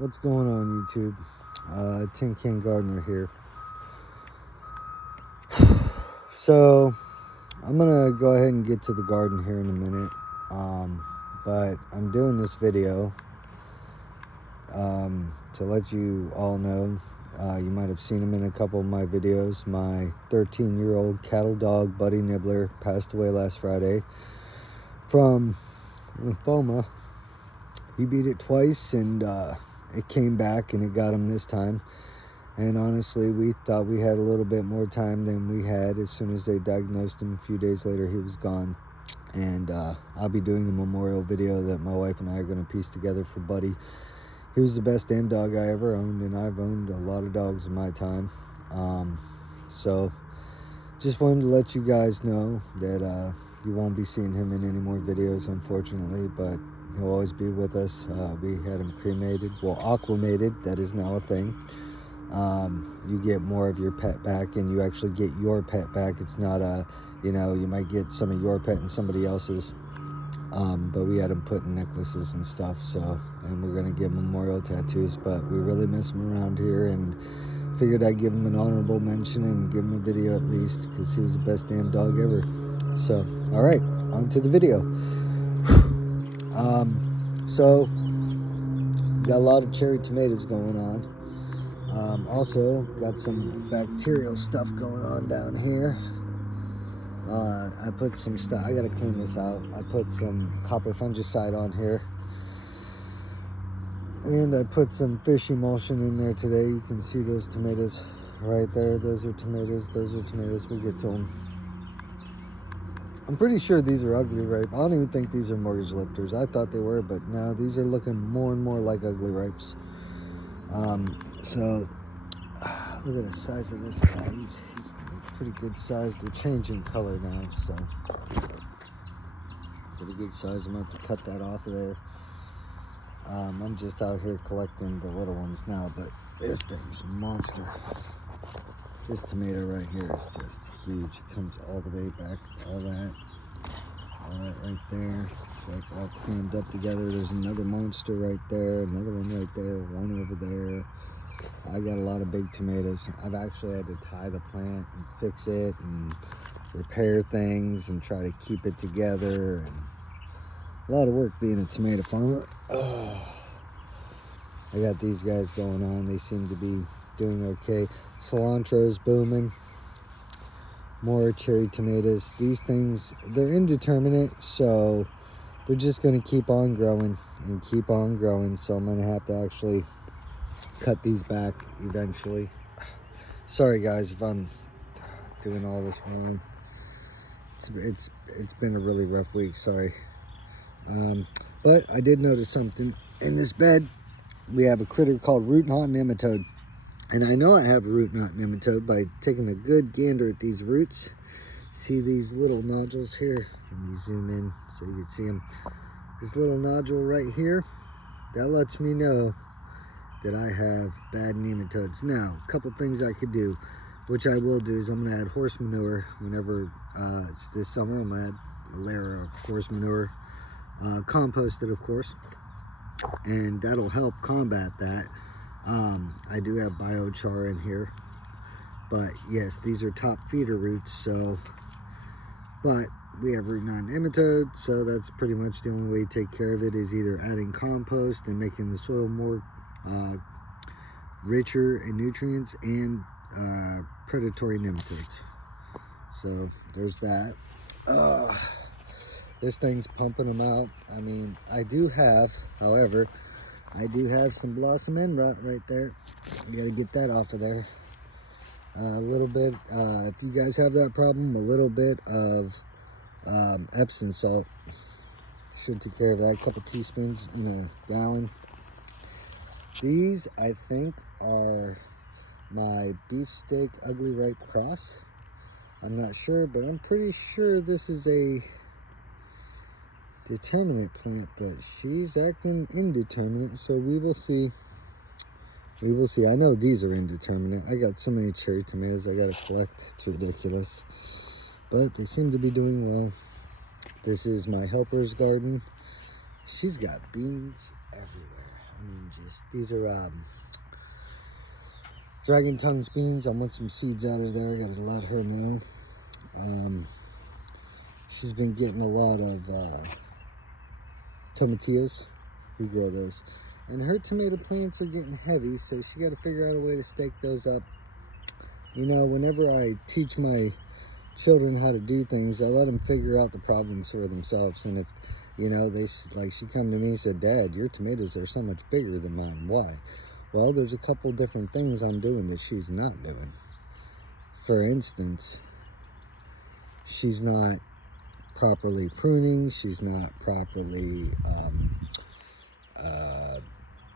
What's going on, YouTube? Tin Can Gardener here. So I'm gonna go ahead and get to the garden here in a minute, but I'm doing this video to let you all know. You might have seen him in a couple of my videos. My 13-year-old cattle dog, Buddy Nibbler, passed away last Friday from lymphoma. He beat it twice, and it came back, and it got him this time. And honestly, we thought we had a little bit more time than we had. As soon as they diagnosed him, a few days later, he was gone. And I'll be doing a memorial video that my wife and I are going to piece together for Buddy. He was the best damn dog I ever owned, and I've owned a lot of dogs in my time. So just wanted to let you guys know that you won't be seeing him in any more videos, unfortunately, but he'll always be with us. We had him cremated, well, aquamated. That is now a thing. You get more of your pet back, and you actually get your pet back. It's not a, you might get some of your pet and somebody else's. But we had him put in necklaces and stuff, and we're gonna give him memorial tattoos, but we really miss him around here, and figured I'd give him an honorable mention and give him a video at least, because he was the best damn dog ever. So, all right, on to the video. So got a lot of cherry tomatoes going on. Also got some bacterial stuff going on down here. I put some stuff, I gotta clean this out. I put some copper fungicide on here, and I put some fish emulsion in there today. You can see those tomatoes right there. Those are tomatoes, we'll get to them. I'm pretty sure these are ugly ripe. I don't even think these are mortgage lifters. I thought they were, but no, these are looking more and more like ugly ripes. So look at the size of this guy. He's pretty good size. They're changing color now, so pretty good size. I'm gonna have to cut that off of there. I'm just out here collecting the little ones now, but this thing's a monster. This tomato right here is just huge. It comes all the way back, all that right there. It's like all crammed up together. There's another monster right there, another one right there, one over there. I got a lot of big tomatoes. I've actually had to tie the plant and fix it and repair things and try to keep it together. And a lot of work being a tomato farmer. I got these guys going on. They seem to be doing okay. Cilantro's booming. More cherry tomatoes. These things, they're indeterminate, so they're just going to keep on growing and keep on growing. So I'm going to have to actually cut these back eventually. Sorry guys if I'm doing all this wrong. It's been a really rough week, sorry. But I did notice something in this bed. We have a critter called root knot nematode, and I know I have a root knot nematode by taking a good gander at these roots. See these little nodules here? Let me zoom in so you can see them. This little nodule right here, that lets me know that I have bad nematodes. Now, a couple things I could do, which I will do, is I'm gonna add horse manure whenever it's this summer. I'm gonna add a layer of horse manure, composted of course, and that'll help combat that. I do have biochar in here, but yes, these are top feeder roots, so, but we have root knot nematode, so that's pretty much the only way to take care of it, is either adding compost and making the soil more richer in nutrients, and predatory nematodes. So there's that. This thing's pumping them out. I mean, I do have some blossom end rot right there. You got to get that off of there. A little bit, if you guys have that problem, a little bit of Epsom salt should take care of that. A couple teaspoons in a gallon. These, I think, are my beefsteak ugly ripe cross. I'm not sure, but I'm pretty sure this is a determinate plant, but she's acting indeterminate, so we will see. We will see. I know these are indeterminate. I got so many cherry tomatoes I gotta collect. It's ridiculous. But they seem to be doing well. This is my helper's garden. She's got beans everywhere. these are dragon tongues beans. I want some seeds out of there. I gotta let her know. She's been getting a lot of tomatillos. We grow those. And her tomato plants are getting heavy, so she got to figure out a way to stake those up. You know, whenever I teach my children how to do things, I let them figure out the problems for themselves. And if, you know, she come to me and said, Dad, your tomatoes are so much bigger than mine. Why? Well, there's a couple different things I'm doing that she's not doing. For instance, she's not properly pruning, she's not properly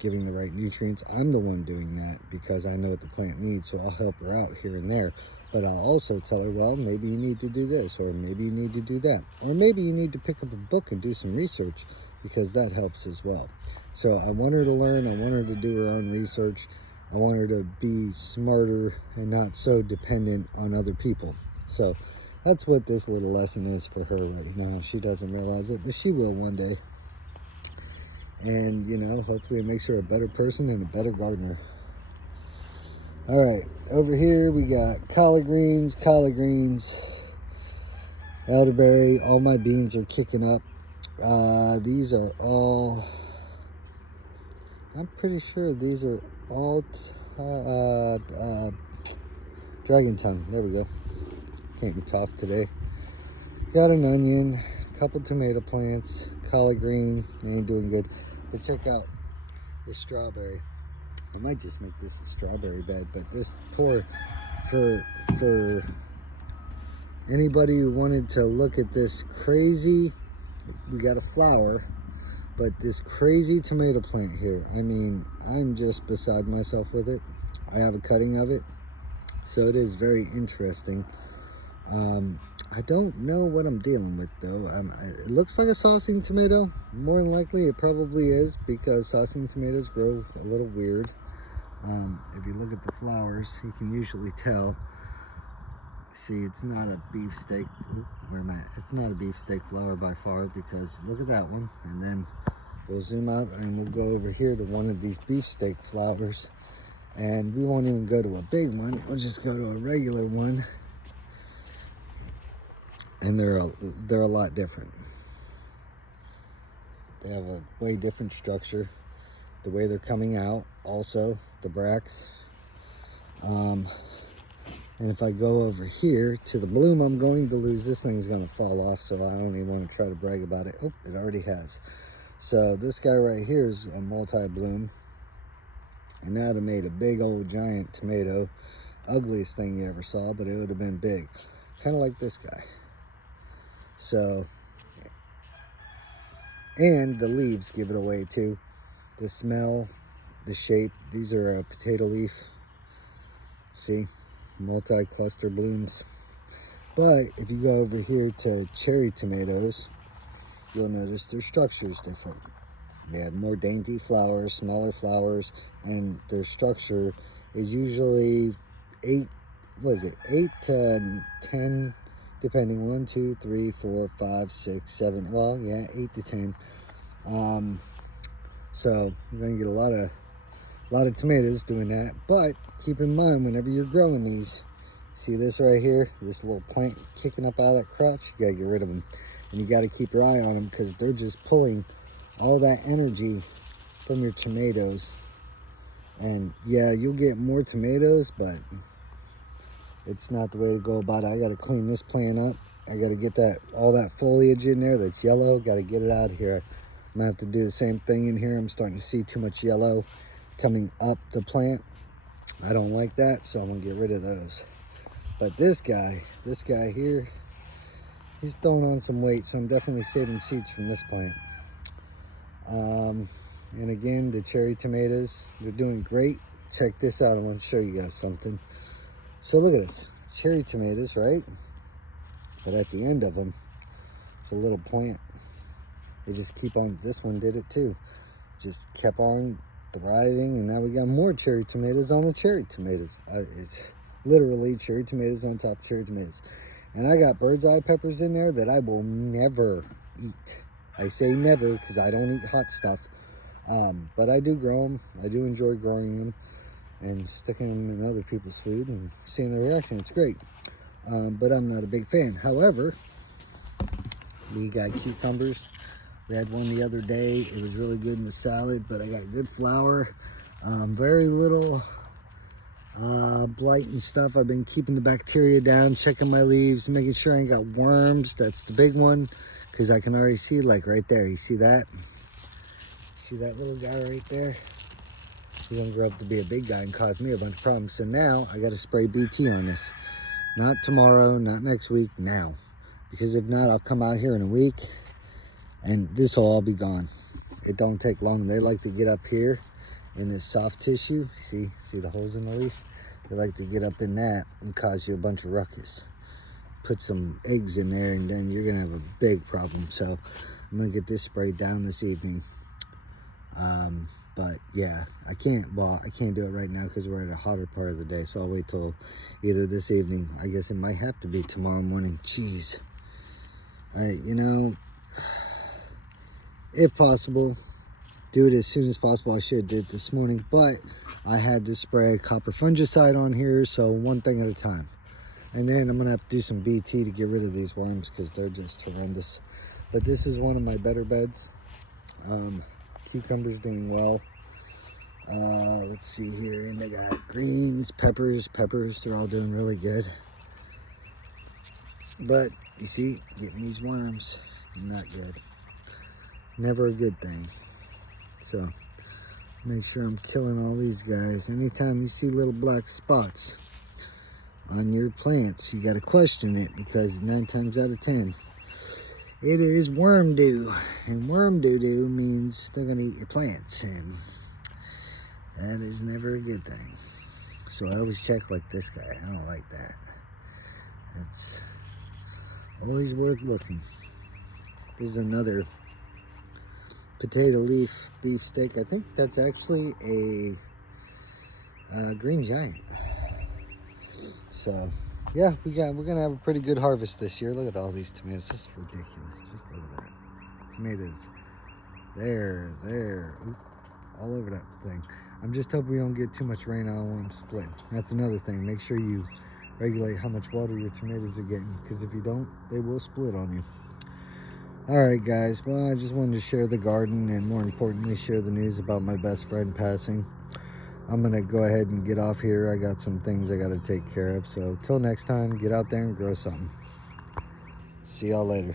giving the right nutrients. I'm the one doing that because I know what the plant needs, so I'll help her out here and there. But I'll also tell her, well, maybe you need to do this, or maybe you need to do that, or maybe you need to pick up a book and do some research, because that helps as well. So I want her to learn, I want her to do her own research, I want her to be smarter and not so dependent on other people. So that's what this little lesson is for her right now. She doesn't realize it, but she will one day. And, you know, hopefully it makes her a better person and a better gardener. All right, over here we got collard greens, elderberry. All my beans are kicking up. These are all, I'm pretty sure these are all dragon tongue. There we go. Can't even talk today. Got an onion, a couple tomato plants, collard green. They ain't doing good. But check out this strawberry. I might just make this a strawberry bed, but this for anybody who wanted to look at this crazy, we got a flower, but this crazy tomato plant here. I mean, I'm just beside myself with it. I have a cutting of it, so it is very interesting. I don't know what I'm dealing with though. It looks like a saucing tomato. More than likely it probably is, because saucing tomatoes grow a little weird. If you look at the flowers, you can usually tell. See, it's not a beefsteak. Where am I? It's not a beefsteak flower by far, because look at that one. And then we'll zoom out and we'll go over here to one of these beefsteak flowers. And we won't even go to a big one. We'll just go to a regular one. And they're a lot different. They have a way different structure. The way they're coming out, also the bracts. And if I go over here to the bloom I'm going to lose, this thing's going to fall off, so I don't even want to try to brag about it. Oh, it already has. So this guy right here is a multi-bloom, and that would have made a big old giant tomato. Ugliest thing you ever saw, but it would have been big, kind of like this guy. So, and the leaves give it away too. The smell, the shape. These are a potato leaf. See, multi-cluster blooms. But if you go over here to cherry tomatoes, you'll notice their structure is different. They have more dainty flowers, smaller flowers, and their structure is usually 8 to 10, depending, 1, 2, 3, 4, 5, 6, 7, well, yeah, 8 to 10. So you're gonna get a lot of tomatoes doing that. But keep in mind, whenever you're growing these, see this right here, this little plant kicking up out of that crotch, you gotta get rid of them. And you gotta keep your eye on them, because they're just pulling all that energy from your tomatoes. And yeah, you'll get more tomatoes, but it's not the way to go about it. I gotta clean this plant up. I gotta get all that foliage in there that's yellow, gotta get it out of here. I'm gonna have to do the same thing in here. I'm starting to see too much yellow coming up the plant. I don't like that, so I'm gonna get rid of those. But this guy here, he's throwing on some weight, so I'm definitely saving seeds from this plant. And again, the cherry tomatoes, they're doing great. Check this out. I want to show you guys something. So look at this, cherry tomatoes, right? But at the end of them, there's a little plant. They just keep on. This one did it too. Just kept on thriving, and now we got more cherry tomatoes on the cherry tomatoes. It's literally cherry tomatoes on top of cherry tomatoes. And I got bird's eye peppers in there that I will never eat. I say never because I don't eat hot stuff. But I do grow them. I do enjoy growing them and sticking them in other people's food and seeing the reaction. It's great. But I'm not a big fan. However, we got cucumbers. We had one the other day. It was really good in the salad, but I got good flour. Very little blight and stuff. I've been keeping the bacteria down, checking my leaves, making sure I ain't got worms. That's the big one, because I can already see, like right there. You see that? See that little guy right there? He's gonna grow up to be a big guy and cause me a bunch of problems. So now I gotta spray BT on this. Not tomorrow, not next week, now. Because if not, I'll come out here in a week and this will all be gone. It don't take long. They like to get up here in this soft tissue. See the holes in the leaf? They like to get up in that and cause you a bunch of ruckus. Put some eggs in there and then you're gonna have a big problem. So I'm gonna get this sprayed down this evening. But yeah, I can't do it right now because we're at a hotter part of the day. So I'll wait till either this evening. I guess it might have to be tomorrow morning. Jeez. You know, if possible, do it as soon as possible. I should have did it this morning, but I had to spray copper fungicide on here, so one thing at a time. And then I'm gonna have to do some BT to get rid of these worms because they're just horrendous. But this is one of my better beds. Cucumbers doing well. Let's see here, and they got greens, peppers, they're all doing really good. But you see, getting these worms, not good. Never a good thing. So make sure I'm killing all these guys. Anytime you see little black spots on your plants, you got to question it, because 9 times out of 10 it is worm dew, and worm doo means they're gonna eat your plants, and that is never a good thing. So I always check like this guy. I don't like that. It's always worth looking. This is another potato leaf beefsteak. I think that's actually a green giant. So yeah, we're gonna have a pretty good harvest this year. Look at all these tomatoes. This is ridiculous. Just look at that. Tomatoes. There. Oop, all over that thing. I'm just hoping we don't get too much rain. I don't want them split. That's another thing. Make sure you regulate how much water your tomatoes are getting, because if you don't, they will split on you. Alright guys, well, I just wanted to share the garden, and more importantly share the news about my best friend passing. I'm gonna go ahead and get off here. I got some things I gotta take care of. So till next time, get out there and grow something. See y'all later.